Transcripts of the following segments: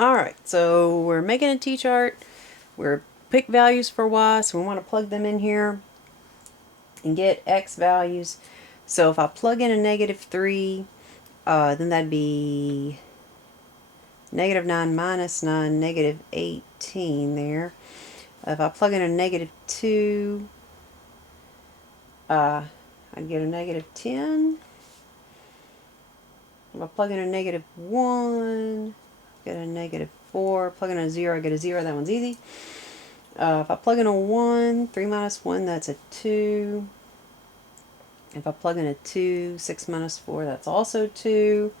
Alright, so we're making a t-chart. We're pick values for y, so we want to plug them in here and get x values. So if I plug in a -3, then that'd be -9 minus 9, -18 there. If I plug in a -2, I'd get a -10. If I plug in a -1, get a -4. Plug in a 0, I get a 0. That one's easy. If I plug in a 1, 3 minus 1, that's a 2. If I plug in a 2, 6 minus 4, that's also 2.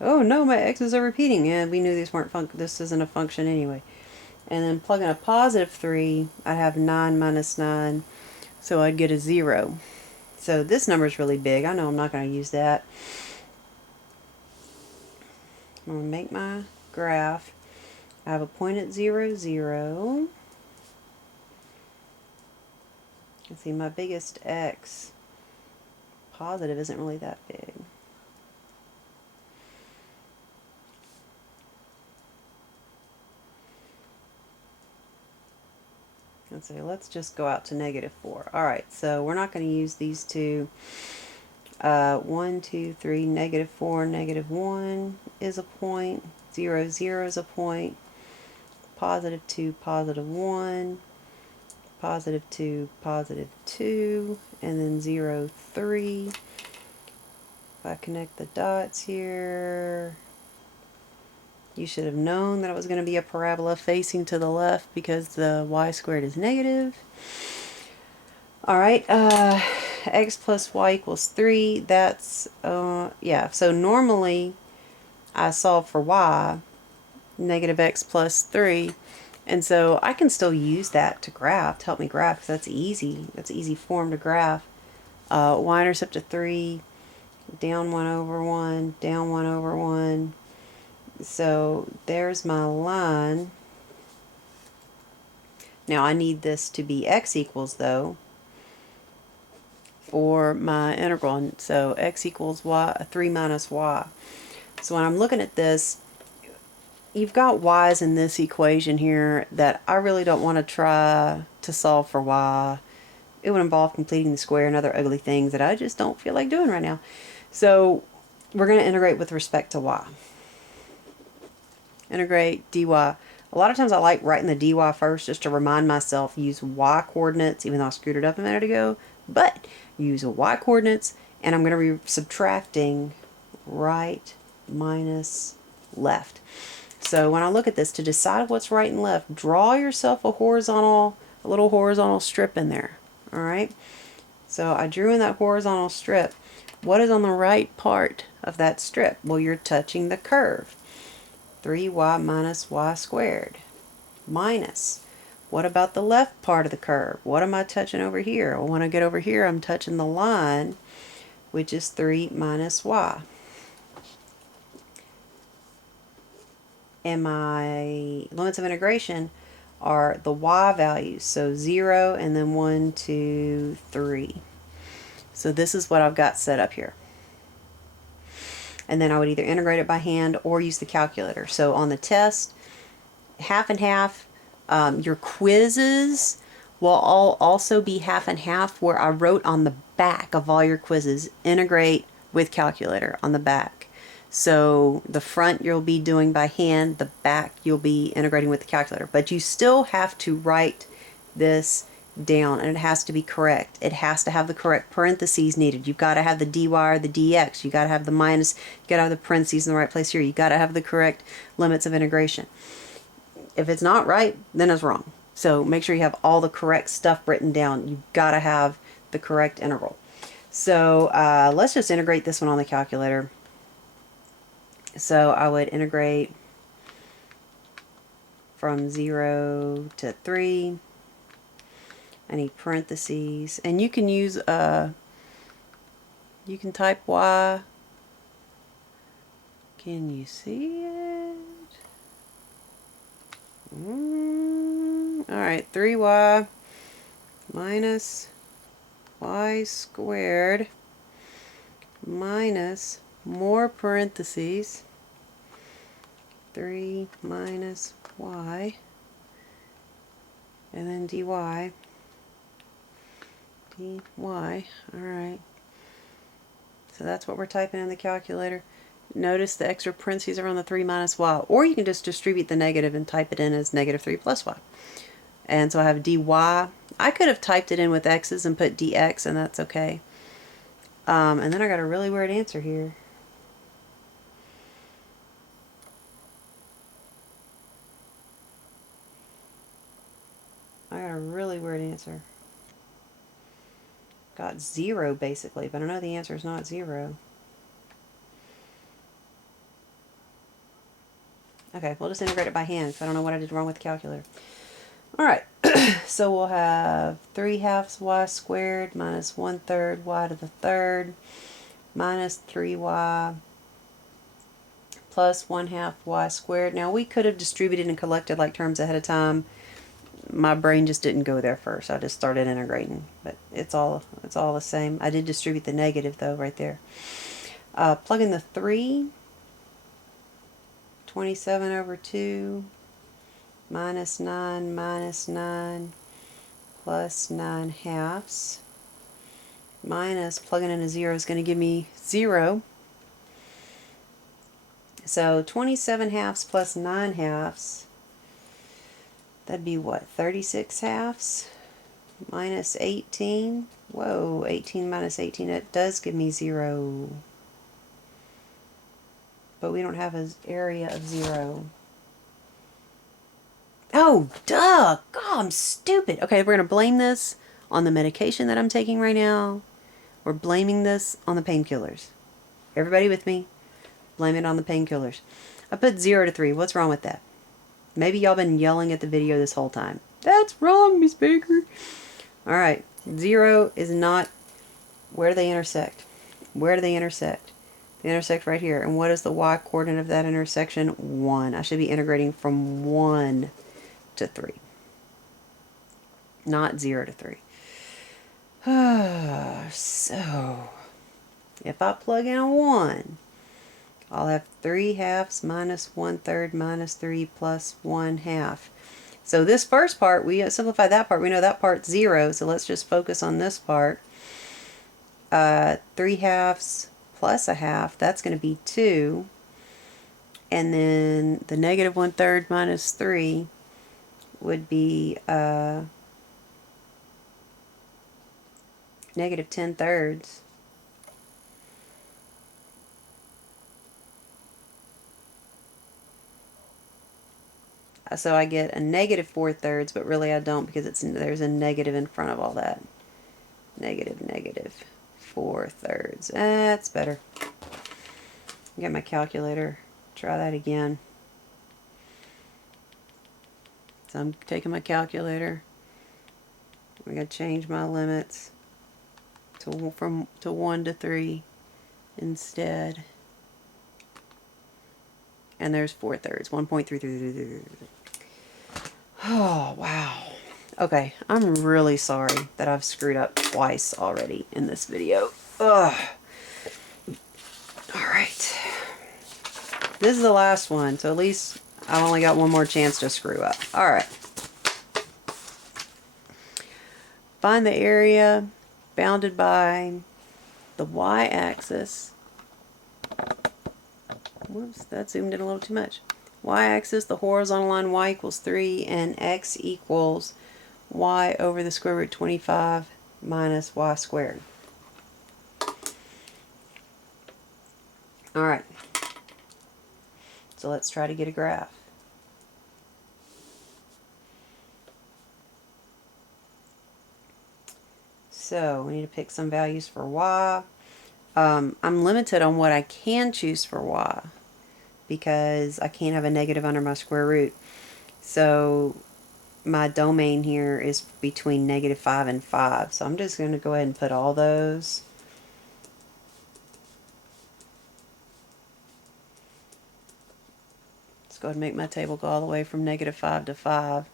Oh no, my x's are repeating. Yeah, we knew these weren't this isn't a function anyway. And then plug in a +3, I'd have 9 minus 9, so I'd get a 0. So this number is really big. I know I'm not going to use that. I'm going to make my graph. I have a point at 0, 0. You see, my biggest x positive isn't really that big. Let's see, let's just go out to -4. Alright, so we're not going to use these two. 1, 2, 3, -4, -1 is a point. 0, 0 is a point. +2, +1. +2, +2. And then 0, 3. If I connect the dots here, you should have known that it was going to be a parabola facing to the left because the y² is negative. Alright, x plus y equals 3. That's, yeah, so normally I solve for y, -x plus 3. And so I can still use that to graph, to help me graph, because that's easy. That's an easy form to graph. Y-intercept of 3, down 1 over 1, down 1 over 1. So there's my line. Now I need this to be x equals, though, for my integral. And so x equals y, 3 minus y. So when I'm looking at this, you've got y's in this equation here that I really don't want to try to solve for y. It would involve completing the square and other ugly things that I just don't feel like doing right now. So we're going to integrate with respect to y. Integrate dy. A lot of times I like writing the dy first just to remind myself, use y coordinates, even though I screwed it up a minute ago. But use y coordinates, and I'm going to be subtracting right minus left. So when I look at this, to decide what's right and left, draw yourself a little horizontal strip in there. All right. So I drew in that horizontal strip. What is on the right part of that strip? Well, you're touching the curve. 3y minus y². Minus. What about the left part of the curve? What am I touching over here? Well, when I get over here, I'm touching the line, which is 3 minus y. And my limits of integration are the y values. So 0 and then 1, 2, 3. So this is what I've got set up here. And then I would either integrate it by hand or use the calculator. So on the test, half and half. Your quizzes will all also be half and half, where I wrote on the back of all your quizzes, integrate with calculator on the back. So the front you'll be doing by hand, the back you'll be integrating with the calculator. But you still have to write this down, and it has to be correct. It has to have the correct parentheses needed. You've got to have the dy or the dx. You've got to have the minus. You've got to have the parentheses in the right place here. You've got to have the correct limits of integration. If it's not right, then it's wrong. So make sure you have all the correct stuff written down. You've got to have the correct integral. So let's just integrate this one on the calculator. So I would integrate from 0 to 3. I need parentheses. And you can use, you can type y. Can you see it? Alright, 3y minus y² minus more parentheses 3 minus y, and then dy, alright. So that's what we're typing in the calculator. Notice the extra parentheses are on the 3 minus y, or you can just distribute the negative and type it in as negative 3 plus y. And so I have dy. I could have typed it in with x's and put dx, and that's okay. And then I got a really weird answer here. I got a really weird answer. Got 0 basically, but I know the answer is not 0. Okay, we'll just integrate it by hand because I don't know what I did wrong with the calculator. Alright, so we'll have 3/2 y squared minus 1/3 y to the third minus 3y plus 1/2 y squared. Now we could have distributed and collected like terms ahead of time. My brain just didn't go there first. I just started integrating, but it's all the same. I did distribute the negative though right there. Plug in the 3. 27 over 2 minus 9 plus 9/2 minus, plugging in a 0 is going to give me 0. So 27/2 plus 9/2, that'd be what, 36/2 minus 18. Whoa, 18 minus 18, it does give me 0. But we don't have an area of 0. Oh, duh! God, I'm stupid. Okay, we're going to blame this on the medication that I'm taking right now. We're blaming this on the painkillers. Everybody with me? Blame it on the painkillers. I put 0 to 3. What's wrong with that? Maybe y'all been yelling at the video this whole time. That's wrong, Miss Baker. Alright, 0 is not... Where do they intersect? Where do they intersect? They intersect right here. And what is the y coordinate of that intersection? 1. I should be integrating from 1 to 3. Not 0 to 3. So, if I plug in a 1, I'll have 3/2 minus 1/3 minus 3 plus 1/2. So this first part, we simplify that part. We know that part's 0, so let's just focus on this part. 3/2 plus 1/2, that's going to be 2. And then the negative 1/3 minus 3 would be negative 10/3. So I get a negative 4/3, but really I don't because there's a negative in front of all that. Negative 4/3. That's better. Get my calculator. Try that again. So I'm taking my calculator. I'm going to change my limits to 1 to 3 instead. And there's 4/3. 1.33. Oh, wow. Okay, I'm really sorry that I've screwed up twice already in this video. Ugh. Alright. This is the last one, so at least I've only got one more chance to screw up. Alright. Find the area bounded by the y-axis. Whoops, that zoomed in a little too much. Y-axis, the horizontal line y equals 3, and x equals y over the square root 25 minus y squared. Alright, so let's try to get a graph. So we need to pick some values for y. I'm limited on what I can choose for y because I can't have a negative under my square root. So my domain here is between -5 and 5. So I'm just going to go ahead and put all those. Let's go ahead and make my table go all the way from -5 to 5.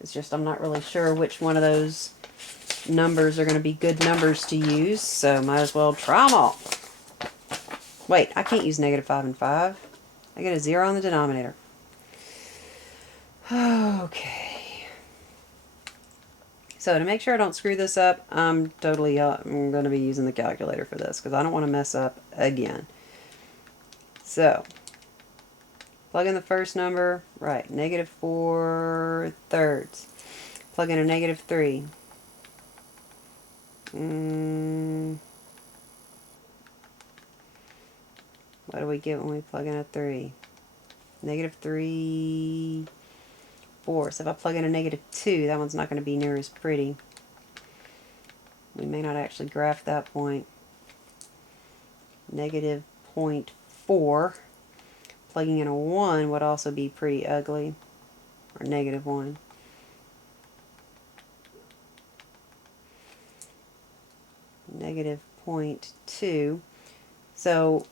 It's just I'm not really sure which one of those numbers are going to be good numbers to use, so might as well try them all. Wait, I can't use -5 and 5. I get a 0 on the denominator. Okay. So to make sure I don't screw this up, I'm going to be using the calculator for this because I don't want to mess up again. So, plug in the first number, right, -4/3. Plug in a -3. What do we get when we plug in a 3? -3/4. So if I plug in a -2, that one's not going to be near as pretty. We may not actually graph that point. -0.4. Plugging in a 1 would also be pretty ugly. Or -1. -0.2. So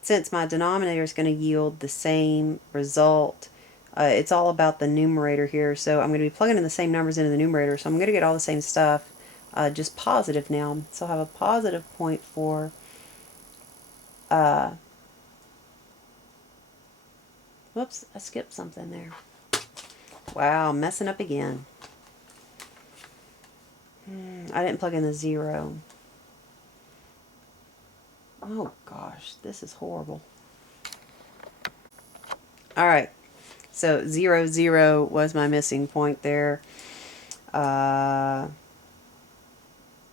since my denominator is going to yield the same result, it's all about the numerator here. So I'm going to be plugging in the same numbers into the numerator. So I'm going to get all the same stuff, just positive now. So I'll have a positive 0.4. Whoops, I skipped something there. Wow, messing up again. I didn't plug in the 0. Oh gosh, this is horrible. Alright, so 0, 0 was my missing point there.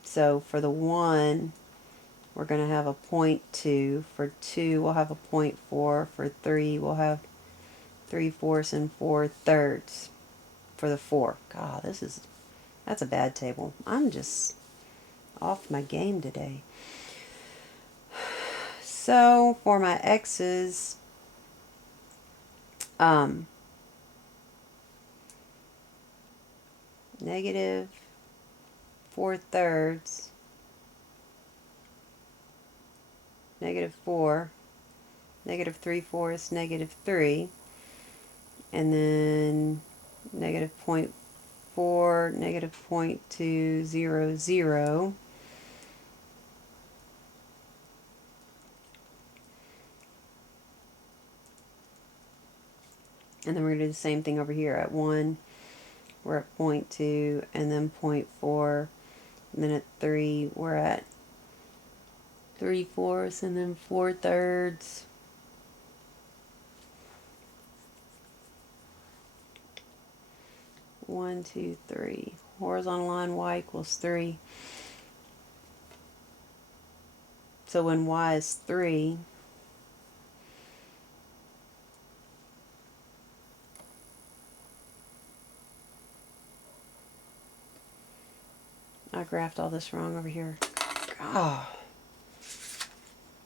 So for the 1, we're going to have a 0.2. For 2, we'll have a 0.4. For 3, we'll have 3/4 and 4/3 for the 4. God, that's a bad table. I'm just off my game today. So for my x's, -4/3, -4, -3/4, -3, and then -0.4, -0.200. And then we're going to do the same thing over here. At 1, we're at 0.2, and then 0.4, and then at 3, we're at 3/4, and then 4/3. 1, 2, 3. Horizontal line y equals 3. So when y is 3, I graphed all this wrong over here. Oh,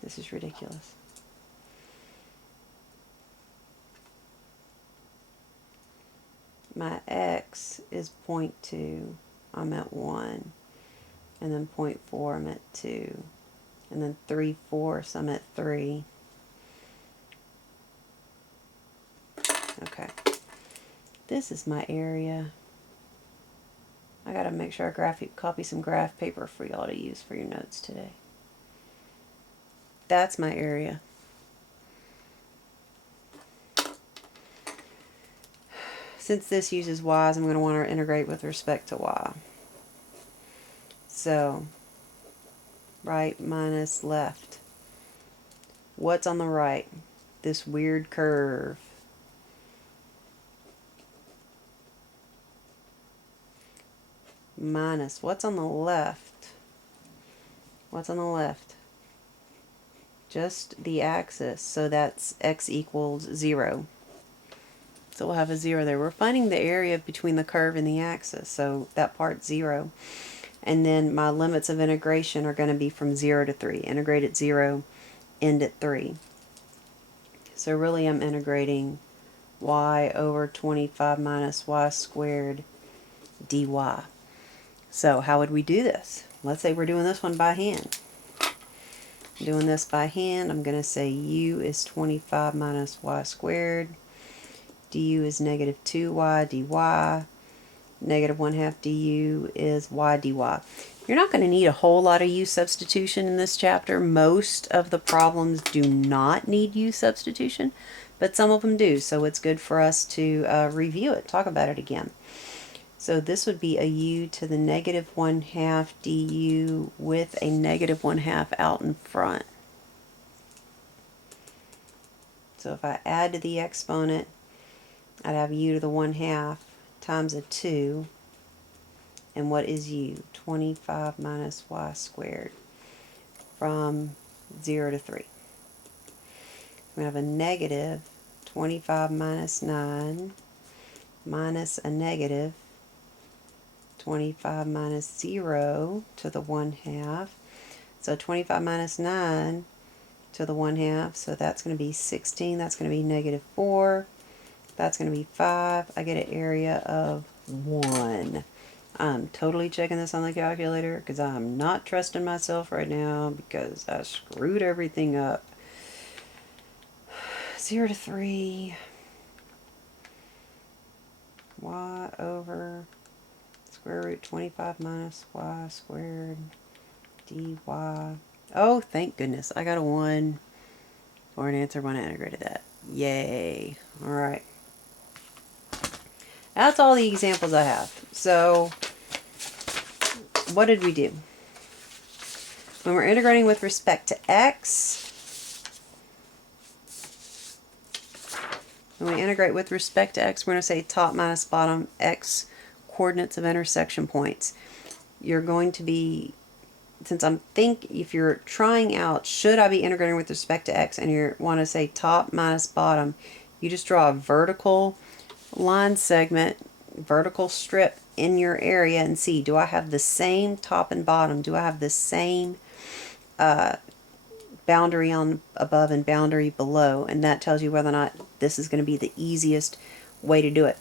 this is ridiculous. My x is 0.2. I'm at 1. And then 0.4, I'm at 2. And then 3/4, I'm at 3. Okay. This is my area. I gotta make sure I copy some graph paper for y'all to use for your notes today. That's my area. Since this uses y's, I'm going to want to integrate with respect to y. So, right minus left. What's on the right? This weird curve. Minus. What's on the left? What's on the left? Just the axis. So that's x equals 0. So we'll have a 0 there. We're finding the area between the curve and the axis. So that part's 0. And then my limits of integration are going to be from 0 to 3. Integrate at 0, end at 3. So really I'm integrating y over 25 minus y squared dy. So how would we do this? Let's say we're doing this one by hand. Doing this by hand, I'm going to say u is 25 minus y squared. Du is -2y dy. -1/2 du is y dy. You're not going to need a whole lot of u substitution in this chapter. Most of the problems do not need u substitution. but some of them do, so it's good for us to review it, talk about it again. So this would be a u to the negative 1/2 du with a negative 1/2 out in front. So if I add to the exponent, I'd have u to the 1/2 times a 2. And what is u? 25 minus y squared from 0 to 3. We have a negative 25 minus 9 minus a negative 25 minus 0 to the 1/2. So 25 minus 9 to the 1/2, so that's going to be 16. That's going to be negative 4. That's going to be 5. I get an area of 1. I'm totally checking this on the calculator because I'm not trusting myself right now because I screwed everything up. 0 to 3 y over square root 25 minus y squared dy. Oh, thank goodness. I got a 1 or an answer when I integrated that. Yay. Alright. That's all the examples I have. So, what did we do? When we're integrating with respect to x, when we integrate with respect to x, we're going to say top minus bottom x coordinates of intersection points. You're going to be, since if you're trying out, should I be integrating with respect to x, and you want to say top minus bottom, you just draw a vertical line segment, vertical strip in your area and see, do I have the same top and bottom? Do I have the same boundary on above and boundary below? And that tells you whether or not this is going to be the easiest way to do it.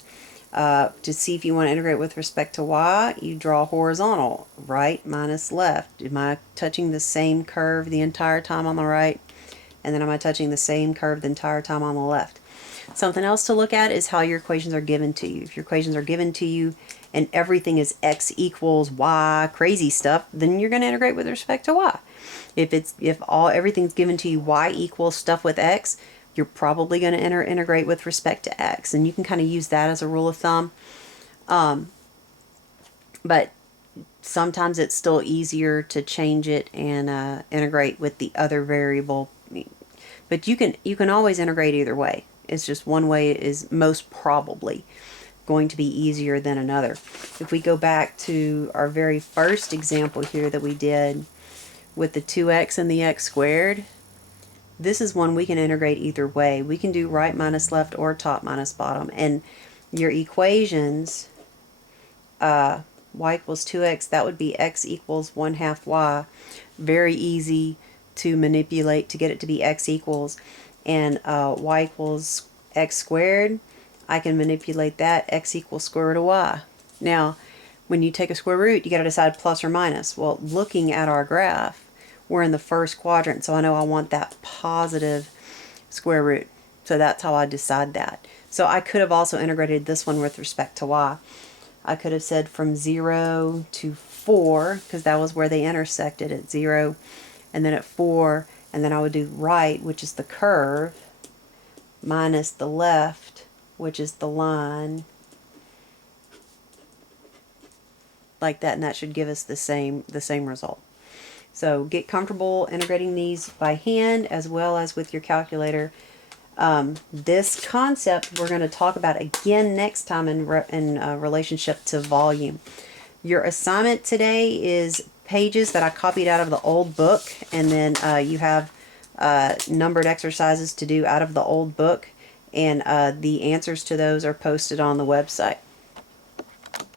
To see if you want to integrate with respect to y, you draw horizontal, right minus left. Am I touching the same curve the entire time on the right? And then am I touching the same curve the entire time on the left? Something else to look at is how your equations are given to you. If your equations are given to you and everything is x equals y, crazy stuff, then you're going to integrate with respect to y. If everything's given to you y equals stuff with x, you're probably going to integrate with respect to x, and you can kind of use that as a rule of thumb. But sometimes it's still easier to change it and integrate with the other variable. But you can always integrate either way. It's just one way is most probably going to be easier than another. If we go back to our very first example here that we did with the 2x and the x squared, this is one we can integrate either way. We can do right minus left or top minus bottom. And your equations, y equals 2x, that would be x equals 1/2 y. Very easy to manipulate to get it to be x equals. And y equals x squared, I can manipulate that, x equals square root of y. Now, when you take a square root, you got to decide plus or minus. Well, looking at our graph, we're in the first quadrant, so I know I want that positive square root. So that's how I decide that. So I could have also integrated this one with respect to y. I could have said from 0 to 4, because that was where they intersected, at 0, and then at 4, and then I would do right, which is the curve, minus the left, which is the line, like that, and that should give us the same result. So get comfortable integrating these by hand as well as with your calculator. This concept we're going to talk about again next time in relationship to volume. Your assignment today is pages that I copied out of the old book, and then you have numbered exercises to do out of the old book, and the answers to those are posted on the website.